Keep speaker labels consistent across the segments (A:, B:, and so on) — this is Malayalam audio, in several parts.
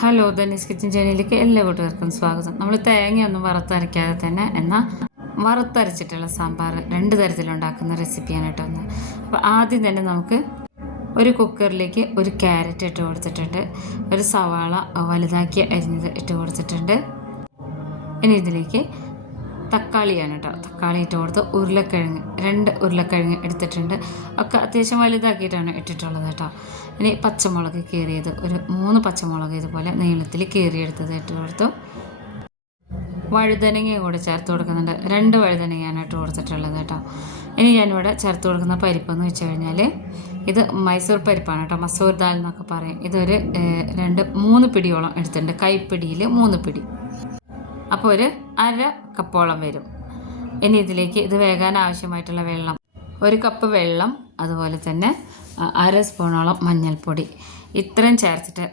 A: ഹലോ ധനീസ് കിച്ചൻ ചാനലിലേക്ക് എല്ലാ കൂട്ടുകാർക്കും സ്വാഗതം. നമ്മൾ തേങ്ങയൊന്നും വറുത്തരയ്ക്കാതെ തന്നെ എന്നാൽ വറുത്തരച്ചിട്ടുള്ള സാമ്പാർ രണ്ട് തരത്തിലുണ്ടാക്കുന്ന റെസിപ്പിയാണ് കേട്ടോ ഒന്ന് അപ്പോൾ ആദ്യം തന്നെ നമുക്ക് ഒരു കുക്കറിലേക്ക് ഒരു ക്യാരറ്റ് ഇട്ട് കൊടുത്തിട്ടുണ്ട്. ഒരു സവാള വലുതാക്കി അരിഞ്ഞത് ഇട്ട് കൊടുത്തിട്ടുണ്ട്. ഇനി ഇതിലേക്ക് തക്കാളിയാണ് കേട്ടോ തക്കാളി ഇട്ട് കൊടുത്ത് ഉരുളക്കിഴങ്ങ് രണ്ട് ഉരുളക്കിഴങ്ങ് എടുത്തിട്ടുണ്ട്. ഒക്കെ അത്യാവശ്യം വലുതാക്കിയിട്ടാണ് ഇട്ടിട്ടുള്ളത് കേട്ടോ ഇനി പച്ചമുളക് കീറിയത് ഒരു മൂന്ന് പച്ചമുളക് ഇതുപോലെ നീളത്തിൽ കീറിയെടുത്തത് ഇട്ട് കൊടുത്തു. വഴുതനങ്ങ കൂടെ ചേർത്ത് കൊടുക്കുന്നുണ്ട്. രണ്ട് വഴുതനങ്ങയാണ് ഇട്ട് കൊടുത്തിട്ടുള്ളത് കേട്ടോ ഇനി ഞാനിവിടെ ചേർത്ത് കൊടുക്കുന്ന പരിപ്പെന്ന് വെച്ച് കഴിഞ്ഞാൽ ഇത് മൈസൂർ പരിപ്പാണ് കേട്ടോ മസൂർ ദാൽ എന്നൊക്കെ പറയും. ഇതൊരു രണ്ട് മൂന്ന് പിടിയോളം എടുത്തിട്ടുണ്ട്. കൈപ്പിടിയിൽ മൂന്ന് പിടി. അപ്പോൾ ഒരു അര കപ്പോളം വരും. ഇനി ഇതിലേക്ക് ഇത് വേകാൻ ആവശ്യമായിട്ടുള്ള വെള്ളം. ഒരു കപ്പ് വെള്ളം അതുപോലെ തന്നെ അര സ്പൂണോളം മഞ്ഞൾപ്പൊടി. ഇത്രയും ചേർത്തിട്ട്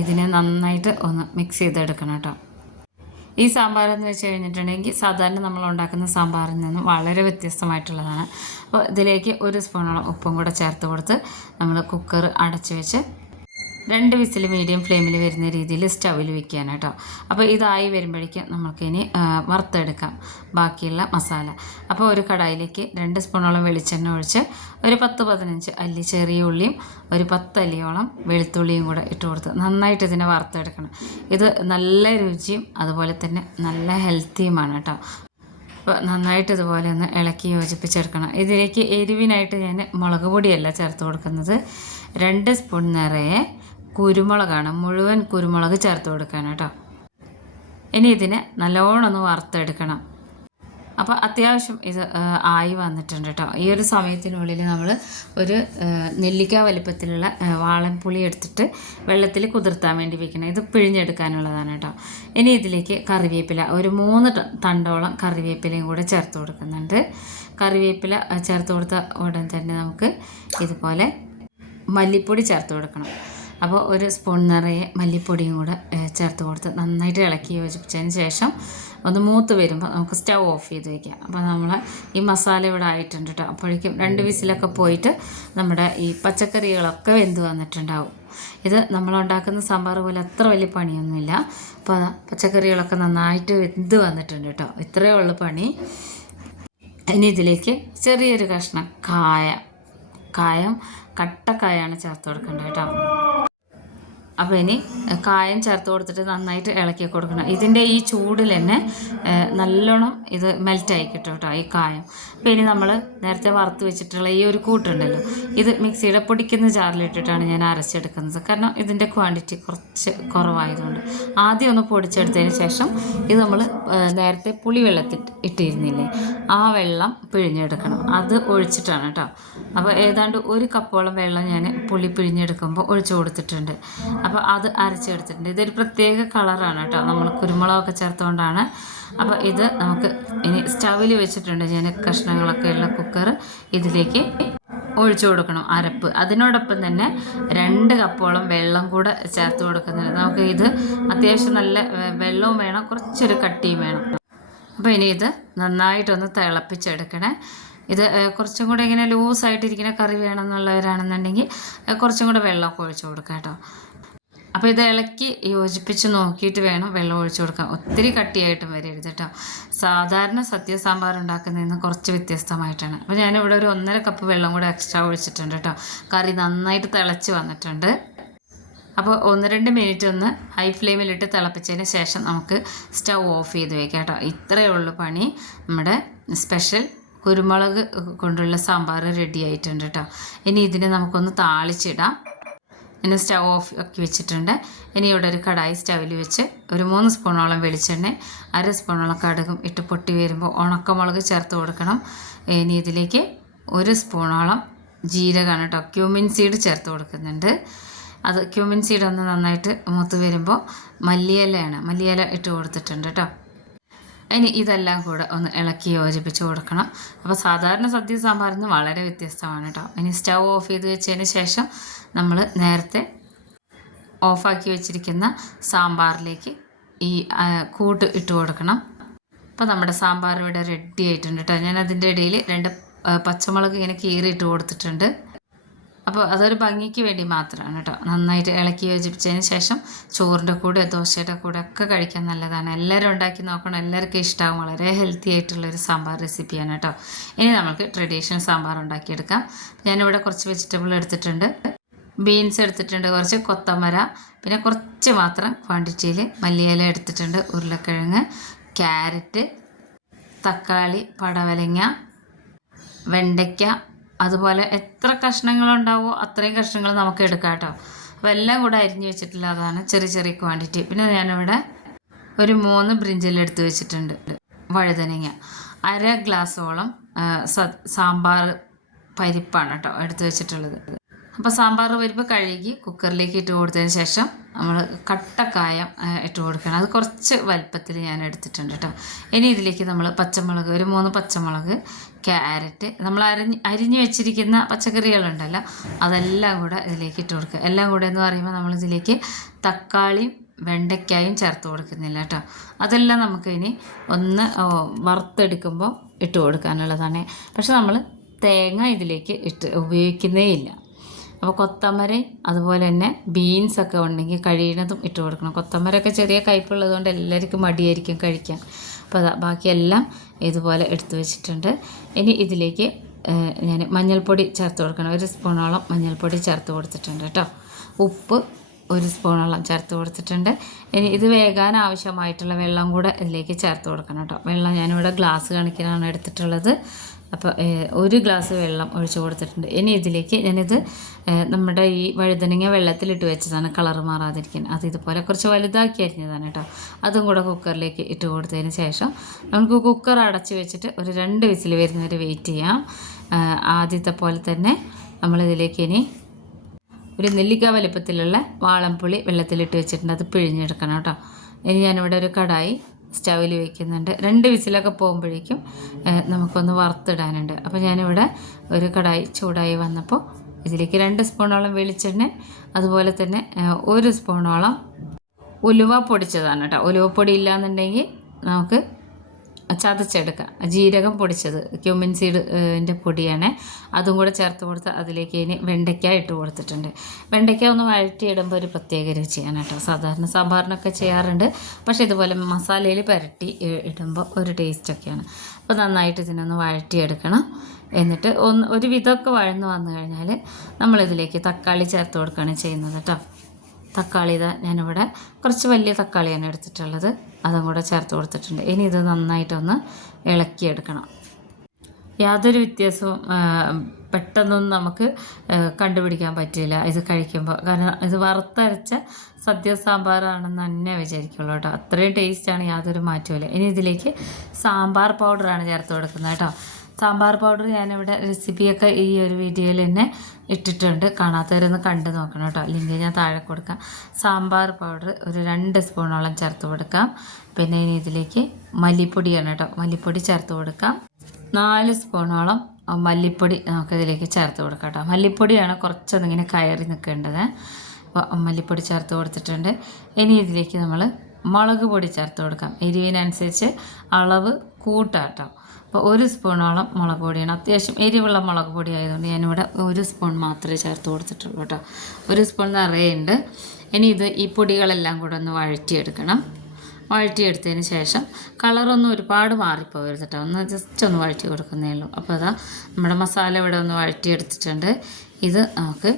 A: ഇതിനെ നന്നായിട്ട് ഒന്ന് മിക്സ് ചെയ്തെടുക്കണം കേട്ടോ. ഈ സാമ്പാർ എന്ന് വെച്ച് കഴിഞ്ഞിട്ടുണ്ടെങ്കിൽ സാധാരണ നമ്മൾ ഉണ്ടാക്കുന്ന സാമ്പാറിൽ നിന്നും വളരെ വ്യത്യസ്തമായിട്ടുള്ളതാണ്. അപ്പോൾ ഇതിലേക്ക് ഒരു സ്പൂണോളം ഉപ്പും കൂടെ ചേർത്ത് കൊടുത്ത് നമ്മൾ കുക്കർ അടച്ച് വെച്ച് രണ്ട് വിസിൽ മീഡിയം ഫ്ലെയിമിൽ വരുന്ന രീതിയിൽ സ്റ്റവിൽ വയ്ക്കാൻ കേട്ടോ അപ്പോൾ ഇതായി വരുമ്പോഴേക്കും നമുക്കിനി വറുത്തെടുക്കാം ബാക്കിയുള്ള മസാല. അപ്പോൾ ഒരു കടായിലേക്ക് രണ്ട് സ്പൂണോളം വെളിച്ചെണ്ണ ഒഴിച്ച് ഒരു പത്ത് പതിനഞ്ച് അല്ലി ചെറിയ ഉള്ളിയും ഒരു പത്ത് അല്ലിയോളം വെളുത്തുള്ളിയും കൂടെ ഇട്ട് കൊടുത്ത് നന്നായിട്ട് ഇതിനെ വറുത്തെടുക്കണം. ഇത് നല്ല രുചിയും അതുപോലെ തന്നെ നല്ല ഹെൽത്തിയുമാണ് കേട്ടോ അപ്പോൾ നന്നായിട്ട് ഇതുപോലെ ഒന്ന് ഇളക്കി യോജിപ്പിച്ചെടുക്കണം. ഇതിലേക്ക് എരിവിനായിട്ട് ഞാൻ മുളക് പൊടിയല്ല ചേർത്ത് കൊടുക്കുന്നത്. രണ്ട് സ്പൂൺ നിറയെ കുരുമുളകാണ്. മുഴുവൻ കുരുമുളക് ചേർത്ത് കൊടുക്കാൻ കേട്ടോ. ഇനി ഇതിനെ നല്ലോണം ഒന്ന് വറുത്തെടുക്കണം. അപ്പോൾ അത്യാവശ്യം ഇത് ആയി വന്നിട്ടുണ്ട് കേട്ടോ. ഈ ഒരു സമയത്തിനുള്ളിൽ നമ്മൾ ഒരു നെല്ലിക്ക വലിപ്പത്തിലുള്ള വാളൻപുളി എടുത്തിട്ട് വെള്ളത്തിൽ കുതിർത്താൻ വേണ്ടി വെക്കണം. ഇത് പിഴിഞ്ഞെടുക്കാനുള്ളതാണ് കേട്ടോ. ഇനി ഇതിലേക്ക് കറിവേപ്പില ഒരു മൂന്ന് തണ്ടോളം കറിവേപ്പിലയും കൂടെ ചേർത്ത് കൊടുക്കുന്നുണ്ട്. കറിവേപ്പില ചേർത്ത് കൊടുത്ത ഉടൻ തന്നെ നമുക്ക് ഇതുപോലെ മല്ലിപ്പൊടി ചേർത്ത് കൊടുക്കണം. അപ്പോൾ ഒരു സ്പൂൺ നിറയെ മല്ലിപ്പൊടിയും കൂടെ ചേർത്ത് കൊടുത്ത് നന്നായിട്ട് ഇളക്കി യോജിപ്പിച്ചതിന് ശേഷം ഒന്ന് മൂത്ത് വരുമ്പോൾ നമുക്ക് സ്റ്റൗ ഓഫ് ചെയ്ത് വയ്ക്കാം അപ്പോൾ നമ്മൾ ഈ മസാല ഇവിടെ ആയിട്ടുണ്ട് കേട്ടോ. അപ്പോഴേക്കും രണ്ട് വിസിലൊക്കെ പോയിട്ട് നമ്മുടെ ഈ പച്ചക്കറികളൊക്കെ വെന്ത് വന്നിട്ടുണ്ടാവും. ഇത് നമ്മളുണ്ടാക്കുന്ന സാമ്പാർ പോലെ അത്ര വലിയ പണിയൊന്നുമില്ല. അപ്പോൾ പച്ചക്കറികളൊക്കെ നന്നായിട്ട് വെന്ത് വന്നിട്ടുണ്ട് കേട്ടോ. ഇത്രയേ ഉള്ളൂ പണി. ഇനി ഇതിലേക്ക് ചെറിയൊരു കഷ്ണം കായ. കായം കട്ടക്കായാണ് ചേർത്ത് കൊടുക്കേണ്ടത് കേട്ടോ. അപ്പോൾ ഇനി കായം ചേർത്ത് കൊടുത്തിട്ട് നന്നായിട്ട് ഇളക്കി കൊടുക്കണം. ഇതിന്റെ ഈ ചൂടിൽ തന്നെ നല്ലോണം ഇത് മെൽറ്റായി കിട്ടും കേട്ടോ ഈ കായം. അപ്പോൾ ഇനി നമ്മൾ നേരത്തെ വറുത്ത് വെച്ചിട്ടുള്ള ഈ ഒരു കൂട്ടുണ്ടല്ലോ ഇത് മിക്സിയുടെ പൊടിക്കുന്ന ജാറിലിട്ടിട്ടാണ് ഞാൻ അരച്ചെടുക്കുന്നത്. കാരണം ഇതിന്റെ ക്വാണ്ടിറ്റി കുറച്ച് കുറവായതുകൊണ്ട്. ആദ്യം ഒന്ന് പൊടിച്ചെടുത്തതിന് ശേഷം ഇത് നമ്മൾ നേരത്തെ പുളി വെള്ളത്തിൽ ഇട്ടിരുന്നില്ലേ ആ വെള്ളം പിഴിഞ്ഞെടുക്കണം. അത് ഒഴിച്ചിട്ടാണ് കേട്ടോ. അപ്പോൾ ഏതാണ്ട് ഒരു കപ്പോളം വെള്ളം ഞാൻ പുളി പിഴിഞ്ഞെടുക്കുമ്പോൾ ഒഴിച്ചു കൊടുത്തിട്ടുണ്ട്. അപ്പോൾ അത് അരച്ചെടുത്തിട്ടുണ്ട്. ഇതൊരു പ്രത്യേക കളറാണ് കേട്ടോ. നമ്മൾ കുരുമുളകൊക്കെ ചേർത്തുകൊണ്ടാണ് അപ്പോൾ ഇത് നമുക്ക് ഇനി സ്റ്റവിൽ വെച്ചിട്ടുണ്ട് ഞാൻ കഷ്ണങ്ങളൊക്കെ ഉള്ള കുക്കർ. ഇതിലേക്ക് ഒഴിച്ചു കൊടുക്കണം അരപ്പ്. അതിനോടൊപ്പം തന്നെ രണ്ട് കപ്പോളം വെള്ളം കൂടെ ചേർത്ത് കൊടുക്കുന്നുണ്ട്. നമുക്ക് ഇത് അത്യാവശ്യം നല്ല വെള്ളവും വേണം. കുറച്ചൊരു കട്ടിയും വേണം. അപ്പോൾ ഇനി ഇത് നന്നായിട്ടൊന്ന് തിളപ്പിച്ചെടുക്കണേ. ഇത് കുറച്ചും കൂടെ ഇങ്ങനെ ലൂസായിട്ടിരിക്കുന്ന കറി വേണമെന്നുള്ളവരാണെന്നുണ്ടെങ്കിൽ കുറച്ചും കൂടെ വെള്ളമൊക്കെ ഒഴിച്ചു കൊടുക്കാം കേട്ടോ. അപ്പോൾ ഇത് ഇളക്കി യോജിപ്പിച്ച് നോക്കിയിട്ട് വേണം വെള്ളം ഒഴിച്ചു കൊടുക്കാൻ. ഒത്തിരി കട്ടിയായിട്ടും വരരുത് കേട്ടോ സാധാരണ സദ്യ സാമ്പാർ ഉണ്ടാക്കുന്നതിൽ നിന്ന് കുറച്ച് വ്യത്യസ്തമായിട്ടാണ്. അപ്പോൾ ഞാനിവിടെ ഒരു ഒന്നര കപ്പ് വെള്ളം കൂടെ എക്സ്ട്രാ ഒഴിച്ചിട്ടുണ്ട് കേട്ടോ കറി നന്നായിട്ട് തിളച്ച് വന്നിട്ടുണ്ട്. അപ്പോൾ ഒന്ന് രണ്ട് മിനിറ്റ് ഒന്ന് ഹൈ ഫ്ലെയിമിലിട്ട് തിളപ്പിച്ചതിന് ശേഷം നമുക്ക് സ്റ്റൗ ഓഫ് ചെയ്ത് വെക്കാം കേട്ടോ ഇത്രയേ ഉള്ളൂ പണി. നമ്മുടെ സ്പെഷ്യൽ കുരുമുളക് കൊണ്ടുള്ള സാമ്പാർ റെഡി ആയിട്ടുണ്ട് കേട്ടോ ഇനി ഇതിനെ നമുക്കൊന്ന് താളിച്ചിടാം. ഇനി സ്റ്റൗ ഓഫ് ആക്കി വെച്ചിട്ടുണ്ട്. ഇനി ഇവിടെ ഒരു കടായി സ്റ്റവിൽ വെച്ച് ഒരു മൂന്ന് സ്പൂണോളം വെളിച്ചെണ്ണ അര സ്പൂണോളം കടുകും ഇട്ട് പൊട്ടി വരുമ്പോൾ ഉണക്കമുളക് ചേർത്ത് കൊടുക്കണം. ഇനി ഇതിലേക്ക് ഒരു സ്പൂണോളം ജീരകമാണ് കേട്ടോ ക്യൂമിൻ സീഡ് ചേർത്ത് കൊടുക്കുന്നുണ്ട്. അത് ക്യൂമിൻ സീഡ് ഒന്ന് നന്നായിട്ട് മൂത്ത് വരുമ്പോൾ മല്ലിയിലയാണ് മല്ലിയില ഇട്ട് കൊടുത്തിട്ടുണ്ട് കേട്ടോ ഇനി ഇതെല്ലാം കൂടെ ഒന്ന് ഇളക്കി യോജിപ്പിച്ച് കൊടുക്കണം. അപ്പോൾ സാധാരണ സദ്യ സാമ്പാറിൽ നിന്ന് വളരെ വ്യത്യസ്തമാണ് കേട്ടോ. ഇനി സ്റ്റൗ ഓഫ് ചെയ്ത് വെച്ചതിന് ശേഷം നമ്മൾ നേരത്തെ ഓഫാക്കി വെച്ചിരിക്കുന്ന സാമ്പാറിലേക്ക് ഈ കൂട്ട് ഇട്ട് കൊടുക്കണം. അപ്പോൾ നമ്മുടെ സാമ്പാർ ഇവിടെ റെഡി ആയിട്ടുണ്ട് കേട്ടോ. ഞാൻ അതിന്റെ ഇടയിൽ രണ്ട് പച്ചമുളക് ഇങ്ങനെ കീറി ഇട്ട് കൊടുത്തിട്ടുണ്ട്. അപ്പോൾ അതൊരു ഭംഗിക്ക് വേണ്ടി മാത്രമാണ് കേട്ടോ നന്നായിട്ട് ഇളക്കി യോജിപ്പിച്ചതിന് ശേഷം ചോറിന്റെ കൂടെ ദോശയുടെ കൂടെ ഒക്കെ കഴിക്കാൻ നല്ലതാണ്. എല്ലാവരും ഉണ്ടാക്കി നോക്കണം. എല്ലാവർക്കും ഇഷ്ടമാകും വളരെ ഹെൽത്തി ആയിട്ടുള്ളൊരു സാമ്പാർ റെസിപ്പിയാണ് കേട്ടോ ഇനി നമുക്ക് ട്രഡീഷണൽ സാമ്പാർ ഉണ്ടാക്കിയെടുക്കാം. ഞാനിവിടെ കുറച്ച് വെജിറ്റബിൾ എടുത്തിട്ടുണ്ട്. ബീൻസ് എടുത്തിട്ടുണ്ട് കുറച്ച് കൊത്തമര പിന്നെ കുറച്ച് മാത്രം ക്വാണ്ടിറ്റിയിൽ മല്ലിയില എടുത്തിട്ടുണ്ട് ഉരുളക്കിഴങ്ങ് ക്യാരറ്റ് തക്കാളി പടവലങ്ങ വെണ്ടയ്ക്ക അതുപോലെ എത്ര കഷ്ണങ്ങളുണ്ടാവോ അത്രയും കഷ്ണങ്ങൾ നമുക്ക് എടുക്കാം കേട്ടോ. അപ്പോൾ എല്ലാം കൂടെ അരിഞ്ഞ് വെച്ചിട്ടുള്ള അതാണ് ചെറിയ ചെറിയ ക്വാണ്ടിറ്റി പിന്നെ ഞാനിവിടെ ഒരു മൂന്ന് ബ്രിഞ്ചിൽ എടുത്ത് വെച്ചിട്ടുണ്ട്. വഴുതനങ്ങ. അര ഗ്ലാസോളം സാമ്പാർ പരിപ്പാണ് കേട്ടോ എടുത്ത് വെച്ചിട്ടുള്ളത്. അപ്പോൾ സാമ്പാർ പരിപ്പ് കഴുകി കുക്കറിലേക്ക് ഇട്ട് കൊടുത്തതിന് ശേഷം നമ്മൾ കട്ടക്കായം ഇട്ട് കൊടുക്കണം. അത് കുറച്ച് വലുപ്പത്തിൽ ഞാൻ എടുത്തിട്ടുണ്ട് കേട്ടോ ഇനി ഇതിലേക്ക് നമ്മൾ പച്ചമുളക് ഒരു മൂന്ന് പച്ചമുളക് ക്യാരറ്റ് നമ്മൾ അരിഞ്ഞ് അരിഞ്ഞ് വെച്ചിരിക്കുന്ന പച്ചക്കറികളുണ്ടല്ലോ അതെല്ലാം കൂടെ ഇതിലേക്ക് ഇട്ട് കൊടുക്കുക. എല്ലാം കൂടെ എന്ന് പറയുമ്പോൾ നമ്മൾ ഇതിലേക്ക് തക്കാളിയും വെണ്ടയ്ക്കായും ചേർത്ത് കൊടുക്കുന്നില്ല കേട്ടോ അതെല്ലാം നമുക്ക് ഇനി ഒന്ന് വറുത്തെടുക്കുമ്പോൾ ഇട്ട് കൊടുക്കാനുള്ളതാണ്. പക്ഷെ നമ്മൾ തേങ്ങ ഇതിലേക്ക് ഇട്ട് ഉപയോഗിക്കുന്നേ ഇല്ല. അപ്പോൾ കൊത്തമരയും അതുപോലെ തന്നെ ബീൻസൊക്കെ ഉണ്ടെങ്കിൽ കഴിയുന്നതും ഇട്ട് കൊടുക്കണം. കൊത്തമരൊക്കെ ചെറിയ കയ്പുള്ളത് കൊണ്ട് എല്ലാവർക്കും മടിയായിരിക്കും കഴിക്കാൻ. അപ്പോൾ ബാക്കിയെല്ലാം ഇതുപോലെ എടുത്തു വെച്ചിട്ടുണ്ട്. ഇനി ഇതിലേക്ക് ഞാൻ മഞ്ഞൾപ്പൊടി ചേർത്ത് കൊടുക്കണം. ഒരു സ്പൂണോളം മഞ്ഞൾപ്പൊടി ചേർത്ത് കൊടുത്തിട്ടുണ്ട് കേട്ടോ. ഉപ്പ് ഒരു സ്പൂണോളം ചേർത്ത് കൊടുത്തിട്ടുണ്ട്. ഇനി ഇത് വേകാൻ ആവശ്യമായിട്ടുള്ള വെള്ളം കൂടെ ഇതിലേക്ക് ചേർത്ത് കൊടുക്കണം കേട്ടോ. വെള്ളം ഞാനിവിടെ ഗ്ലാസ് കണക്കിനാണ് എടുത്തിട്ടുള്ളത്. അപ്പോൾ ഒരു ഗ്ലാസ് വെള്ളം ഒഴിച്ചു കൊടുത്തിട്ടുണ്ട്. ഇനി ഇതിലേക്ക് ഞാനിത് നമ്മുടെ ഈ വഴുതനങ്ങ വെള്ളത്തിലിട്ട് വെച്ചതാണ് കളർ മാറാതിരിക്കാൻ. അത് ഇതുപോലെ കുറച്ച് വലുതാക്കി അരിഞ്ഞതാണ് കേട്ടോ. അതും കൂടെ കുക്കറിലേക്ക് ഇട്ട് കൊടുത്തതിന് ശേഷം നമുക്ക് കുക്കർ അടച്ച് വെച്ചിട്ട് ഒരു രണ്ട് വിസിൽ വരുന്നവരെ വെയിറ്റ് ചെയ്യാം. ആദ്യത്തെ പോലെ തന്നെ നമ്മളിതിലേക്ക് ഇനി ഒരു നെല്ലിക്ക വലിപ്പത്തിലുള്ള വാളംപുളി വെള്ളത്തിലിട്ട് വെച്ചിട്ടുണ്ട്. അത് പിഴിഞ്ഞെടുക്കണം കേട്ടോ. ഇനി ഞാനിവിടെ ഒരു കടായി സ്റ്റൗവിൽ വെക്കുന്നുണ്ട്. രണ്ട് വിസിലൊക്കെ പോകുമ്പോഴേക്കും നമുക്കൊന്ന് വറുത്തിടാനുണ്ട്. അപ്പോൾ ഞാനിവിടെ ഒരു കടായി ചൂടായി വന്നപ്പോൾ ഇതിലേക്ക് രണ്ട് സ്പൂണോളം വെളിച്ചെണ്ണ അതുപോലെ തന്നെ ഒരു സ്പൂണോളം ഉലുവ പൊടിച്ചതാണ് കേട്ടോ. ഉലുവപ്പൊടി ഇല്ലാന്നുണ്ടെങ്കിൽ നമുക്ക് ചതച്ചെടുക്കാം ജീരകം പൊടിച്ചത് ക്യൂമിൻ സീഡിന്റെ പൊടിയാണ്. അതും കൂടെ ചേർത്ത് കൊടുത്ത് അതിലേക്ക് ഇനി വെണ്ടയ്ക്ക ഇട്ട് കൊടുത്തിട്ടുണ്ട്. വെണ്ടയ്ക്ക ഒന്ന് വഴറ്റിയിടുമ്പോൾ ഒരു പ്രത്യേക രുചിയാണ് കേട്ടോ. സാധാരണ സാമ്പാറിനൊക്കെ ചെയ്യാറുണ്ട്. പക്ഷേ ഇതുപോലെ മസാലയിൽ പുരട്ടി ഇടുമ്പോൾ ഒരു ടേസ്റ്റൊക്കെയാണ് അപ്പോൾ നന്നായിട്ട് ഇതിനൊന്ന് വഴറ്റിയെടുക്കണം. എന്നിട്ട് ഒന്ന് ഒരു വിധമൊക്കെ വഴന്ന് വന്നു കഴിഞ്ഞാൽ നമ്മളിതിലേക്ക് തക്കാളി ചേർത്ത് കൊടുക്കുകയാണ് ചെയ്യുന്നത് കേട്ടോ. തക്കാളി ഇതാ ഞാനിവിടെ കുറച്ച് വലിയ തക്കാളിയാണ് എടുത്തിട്ടുള്ളത്. അതും കൂടെ ചേർത്ത് കൊടുത്തിട്ടുണ്ട്. ഇനി ഇത് നന്നായിട്ടൊന്ന് ഇളക്കിയെടുക്കണം. യാതൊരു വ്യത്യാസവും പെട്ടെന്നൊന്നും നമുക്ക് കണ്ടുപിടിക്കാൻ പറ്റില്ല ഇത് കഴിക്കുമ്പോൾ. കാരണം ഇത് വറുത്തരച്ച സദ്യ സാമ്പാറാണെന്ന് തന്നെ വിചാരിക്കുള്ളൂ കേട്ടോ. അത്രയും ടേസ്റ്റാണ് യാതൊരു മാറ്റവുമില്ല. ഇനി ഇതിലേക്ക് സാമ്പാർ പൗഡറാണ് ചേർത്ത് കൊടുക്കുന്നത് കേട്ടോ. സാമ്പാർ പൗഡർ ഞാനിവിടെ റെസിപ്പിയൊക്കെ ഈ ഒരു വീഡിയോയിൽ തന്നെ ഇട്ടിട്ടുണ്ട്. കാണാത്തവരൊന്ന് കണ്ടു നോക്കണം കേട്ടോ. ലിങ്ക് ഞാൻ താഴെ കൊടുക്കാം. സാമ്പാർ പൗഡർ ഒരു രണ്ട് സ്പൂണോളം ചേർത്ത് കൊടുക്കാം. പിന്നെ ഇനി ഇതിലേക്ക് മല്ലിപ്പൊടിയാണ് കേട്ടോ. മല്ലിപ്പൊടി ചേർത്ത് കൊടുക്കാം. നാല് സ്പൂണോളം മല്ലിപ്പൊടി നമുക്കിതിലേക്ക് ചേർത്ത് കൊടുക്കാം കേട്ടോ. മല്ലിപ്പൊടിയാണ് കുറച്ചൊന്നിങ്ങനെ കയറി നിൽക്കേണ്ടത്. അപ്പോൾ മല്ലിപ്പൊടി ചേർത്ത് കൊടുത്തിട്ടുണ്ട്. ഇനി ഇതിലേക്ക് നമ്മൾ മുളക് പൊടി ചേർത്ത് കൊടുക്കാം. എരിവിനനുസരിച്ച് അളവ് കൂട്ടാട്ടോ. അപ്പോൾ ഒരു സ്പൂണോളം മുളക് പൊടിയാണ്. അത്യാവശ്യം എരിവുള്ള മുളക് പൊടി ആയതുകൊണ്ട് ഞാനിവിടെ ഒരു സ്പൂൺ മാത്രമേ ചേർത്ത് കൊടുത്തിട്ടുള്ളൂ കേട്ടോ. ഒരു സ്പൂൺ നിറയുണ്ട്. ഇനി ഇത് ഈ പൊടികളെല്ലാം കൂടെ ഒന്ന് വഴറ്റിയെടുക്കണം. വഴറ്റിയെടുത്തതിന് ശേഷം കളറൊന്നും ഒരുപാട് മാറിപ്പോകരുത് കേട്ടോ. ഒന്ന് ജസ്റ്റ് ഒന്ന് വഴറ്റി കൊടുക്കുന്നേ ഉള്ളൂ. അപ്പോൾ അതാ നമ്മുടെ മസാല ഇവിടെ ഒന്ന് വഴറ്റിയെടുത്തിട്ടുണ്ട്. ഇത് നമുക്ക്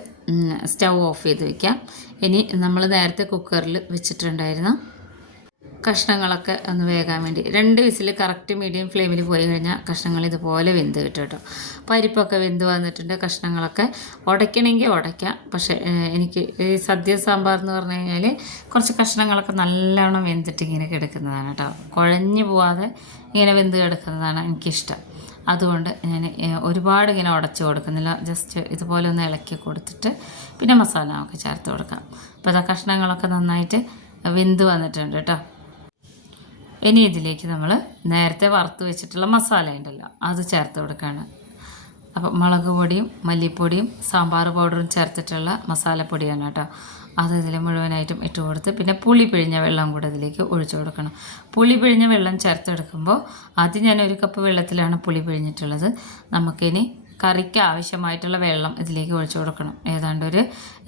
A: സ്റ്റൗ ഓഫ് ചെയ്ത് വയ്ക്കാം ഇനി നമ്മൾ നേരത്തെ കുക്കറിൽ വെച്ചിട്ടുണ്ടായിരുന്ന കഷ്ണങ്ങളൊക്കെ ഒന്ന് വേകാൻ വേണ്ടി. രണ്ട് വിസിൽ കറക്റ്റ് മീഡിയം ഫ്ലെയിമിൽ പോയി കഴിഞ്ഞാൽ കഷ്ണങ്ങൾ ഇതുപോലെ വെന്ത് കിട്ടും കേട്ടോ. പരിപ്പൊക്കെ വെന്ത് വന്നിട്ടുണ്ട് കഷ്ണങ്ങളൊക്കെ ഉടയ്ക്കണമെങ്കിൽ ഉടയ്ക്കാം പക്ഷേ എനിക്ക് ഈ സദ്യ സാമ്പാർ എന്ന് പറഞ്ഞു കഴിഞ്ഞാൽ കുറച്ച് കഷ്ണങ്ങളൊക്കെ നല്ലവണ്ണം വെന്തിട്ട് ഇങ്ങനെ കിടക്കുന്നതാണ് കേട്ടോ. കുഴഞ്ഞു പോവാതെ ഇങ്ങനെ വെന്ത് കിടക്കുന്നതാണ് എനിക്കിഷ്ടം. അതുകൊണ്ട് ഞാൻ ഒരുപാട് ഇങ്ങനെ ഉടച്ച് കൊടുക്കുന്നില്ല. ജസ്റ്റ് ഇതുപോലെ ഒന്ന് ഇളക്കി കൊടുത്തിട്ട് പിന്നെ മസാല ചേർത്ത് കൊടുക്കാം. അപ്പോൾ കഷ്ണങ്ങളൊക്കെ നന്നായിട്ട് വെന്ത് വന്നിട്ടുണ്ട് കേട്ടോ. ഇനി ഇതിലേക്ക് നമ്മൾ നേരത്തെ വറുത്ത് വെച്ചിട്ടുള്ള മസാല ഉണ്ടല്ലോ അത് ചേർത്ത് കൊടുക്കുകയാണ് അപ്പോൾ മുളക് പൊടിയും മല്ലിപ്പൊടിയും സാമ്പാർ പൗഡറും ചേർത്തിട്ടുള്ള മസാലപ്പൊടിയാണ് കേട്ടോ. അത് ഇതിൽ മുഴുവനായിട്ടും ഇട്ട് കൊടുത്ത് പിന്നെ പുളി പിഴിഞ്ഞ വെള്ളം കൂടെ ഇതിലേക്ക് ഒഴിച്ചു കൊടുക്കണം. പുളി പിഴിഞ്ഞ വെള്ളം ചേർത്തെടുക്കുമ്പോൾ ആദ്യം ഞാൻ ഒരു കപ്പ് വെള്ളത്തിലാണ് പുളി പിഴിഞ്ഞിട്ടുള്ളത്. നമുക്കിനി കറിക്ക് ആവശ്യമായിട്ടുള്ള വെള്ളം ഇതിലേക്ക് ഒഴിച്ചു കൊടുക്കണം. ഏതാണ്ട് ഒരു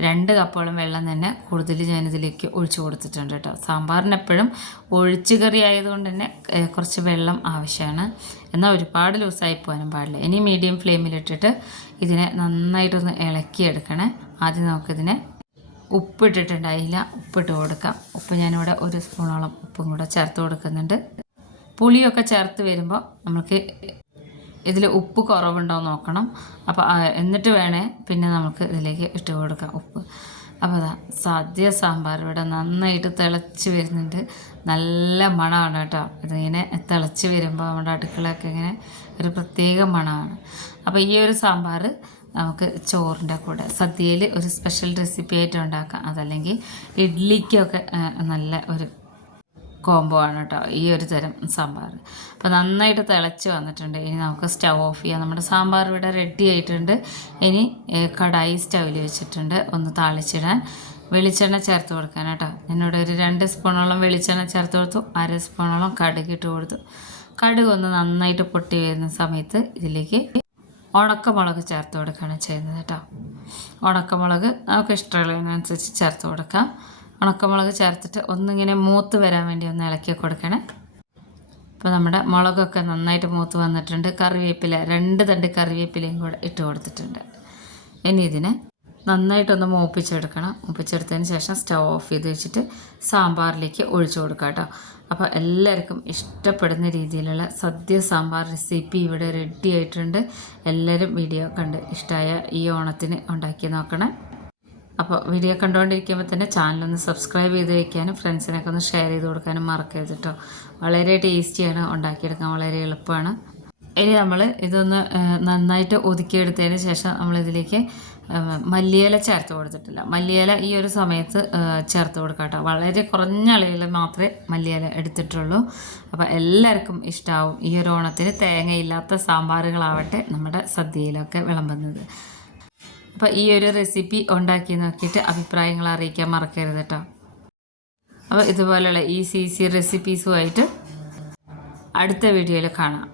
A: രണ്ട് കപ്പോളം വെള്ളം തന്നെ കൂടുതൽ ഞാൻ ഇതിലേക്ക് ഒഴിച്ചു കൊടുത്തിട്ടുണ്ട് കേട്ടോ. സാമ്പാറിന് എപ്പോഴും ഒഴിച്ചു കറി ആയതുകൊണ്ട് തന്നെ കുറച്ച് വെള്ളം ആവശ്യമാണ്. എന്നാൽ ഒരുപാട് ലൂസായി പോകാനും പാടില്ല. ഇനി മീഡിയം ഫ്ലെയിമിലിട്ടിട്ട് ഇതിനെ നന്നായിട്ടൊന്ന് ഇളക്കിയെടുക്കണേ. ആദ്യം നമുക്കിതിനെ ഉപ്പിട്ടിട്ടുണ്ടായില്ല ഉപ്പിട്ട് കൊടുക്കാം. ഉപ്പ് ഞാനിവിടെ ഒരു സ്പൂണോളം ഉപ്പും കൂടെ ചേർത്ത് കൊടുക്കുന്നുണ്ട്. പുളിയൊക്കെ ചേർത്ത് വരുമ്പോൾ നമുക്ക് ഇതിൽ ഉപ്പ് കുറവുണ്ടോ നോക്കണം. അപ്പോൾ എന്നിട്ട് വേണേ പിന്നെ നമുക്ക് ഇതിലേക്ക് ഇട്ട് കൊടുക്കാം ഉപ്പ്. അപ്പോൾ അതാ സദ്യ സാമ്പാർ ഇവിടെ നന്നായിട്ട് തിളച്ച് വരുന്നുണ്ട്. നല്ല മണമാണ് കേട്ടോ. ഇതിങ്ങനെ തിളച്ച് വരുമ്പോൾ നമ്മുടെ അടുക്കളയൊക്കെ ഇങ്ങനെ ഒരു പ്രത്യേക മണമാണ്. അപ്പോൾ ഈ ഒരു സാമ്പാർ നമുക്ക് ചോറിന്റെ കൂടെ സദ്യയിൽ ഒരു സ്പെഷ്യൽ റെസിപ്പി ആയിട്ട് ഉണ്ടാക്കാം. അതല്ലെങ്കിൽ ഇഡ്ലിക്കൊക്കെ നല്ല ഒരു കോംബോ ആണ് കേട്ടോ ഈ ഒരു തരം സാമ്പാർ. അപ്പോൾ നന്നായിട്ട് തിളച്ച് വന്നിട്ടുണ്ട്. ഇനി നമുക്ക് സ്റ്റവ് ഓഫ് ചെയ്യാം. നമ്മുടെ സാമ്പാർ ഇവിടെ റെഡി ആയിട്ടുണ്ട്. ഇനി കടായി സ്റ്റൗവിൽ വെച്ചിട്ടുണ്ട്. ഒന്ന് താളിച്ചിടാൻ. വെളിച്ചെണ്ണ ചേർത്ത് കൊടുക്കാൻ കേട്ടോ എന്നോട് ഒരു രണ്ട് സ്പൂണോളം വെളിച്ചെണ്ണ ചേർത്ത് കൊടുത്തു. അര സ്പൂണോളം കടുക് ഇട്ട് കൊടുത്തു. കടുക് ഒന്ന് നന്നായിട്ട് പൊട്ടി വരുന്ന സമയത്ത് ഇതിലേക്ക് ഉണക്കമുളക് ചേർത്ത് കൊടുക്കുകയാണ് ചെയ്യുന്നത് കേട്ടോ ഉണക്കമുളക് നമുക്ക് ഇഷ്ടമുള്ളതിനനുസരിച്ച് ചേർത്ത് കൊടുക്കാം. ഉണക്കമുളക് ചേർത്തിട്ട് ഒന്നിങ്ങനെ മൂത്ത് വരാൻ വേണ്ടി ഒന്ന് ഇളക്കി കൊടുക്കണേ. അപ്പോൾ നമ്മുടെ മുളകൊക്കെ നന്നായിട്ട് മൂത്ത് വന്നിട്ടുണ്ട്. കറിവേപ്പില രണ്ട് തണ്ട് കറിവേപ്പിലയും കൂടെ ഇട്ട് കൊടുത്തിട്ടുണ്ട്. ഇനി ഇതിനെ നന്നായിട്ടൊന്ന് മൂപ്പിച്ചെടുക്കണം. മൂപ്പിച്ചെടുത്തതിന് ശേഷം സ്റ്റവ് ഓഫ് ചെയ്ത് വെച്ചിട്ട് സാമ്പാറിലേക്ക് ഒഴിച്ചു കൊടുക്കാം കേട്ടോ. അപ്പോൾ എല്ലാവർക്കും ഇഷ്ടപ്പെടുന്ന രീതിയിലുള്ള സദ്യ സാമ്പാർ റെസിപ്പി ഇവിടെ റെഡി ആയിട്ടുണ്ട്. എല്ലാവരും വീഡിയോ കണ്ട് ഇഷ്ടമായ ഈ ഓണത്തിന് ഉണ്ടാക്കി നോക്കണം. അപ്പോൾ വീഡിയോ കണ്ടുകൊണ്ടിരിക്കുമ്പോൾ തന്നെ ചാനലൊന്ന് സബ്സ്ക്രൈബ് ചെയ്ത് വയ്ക്കാനും ഫ്രണ്ട്സിനൊക്കെ ഒന്ന് ഷെയർ ചെയ്ത് കൊടുക്കാനും മറക്കരുത് കേട്ടോ വളരെ ടേസ്റ്റിയാണ് ഉണ്ടാക്കിയെടുക്കാൻ വളരെ എളുപ്പമാണ്. ഇനി നമ്മൾ ഇതൊന്ന് നന്നായിട്ട് ഒതുക്കിയെടുത്തതിന് ശേഷം നമ്മളിതിലേക്ക് മല്ലിയില ചേർത്ത് കൊടുത്തിട്ടില്ല. മല്ലിയില ഈ ഒരു സമയത്ത് ചേർത്ത് കൊടുക്കാം വളരെ കുറഞ്ഞ അളവിൽ മാത്രമേ മല്ലിയില എടുത്തിട്ടുള്ളൂ. അപ്പോൾ എല്ലാവർക്കും ഇഷ്ടമാവും ഈ ഒരു ഓണത്തിന് തേങ്ങയില്ലാത്ത സാമ്പാറുകളാവട്ടെ നമ്മുടെ സദ്യയിലൊക്കെ വിളമ്പുന്നത്. അപ്പോൾ ഈ ഒരു റെസിപ്പി ഉണ്ടാക്കി നോക്കിയിട്ട് അഭിപ്രായങ്ങൾ അറിയിക്കാൻ മറക്കരുത് കേട്ടോ അപ്പോൾ ഇതുപോലെയുള്ള ഈസി ഈസി റെസിപ്പീസുമായിട്ട് അടുത്ത വീഡിയോയിൽ കാണാം.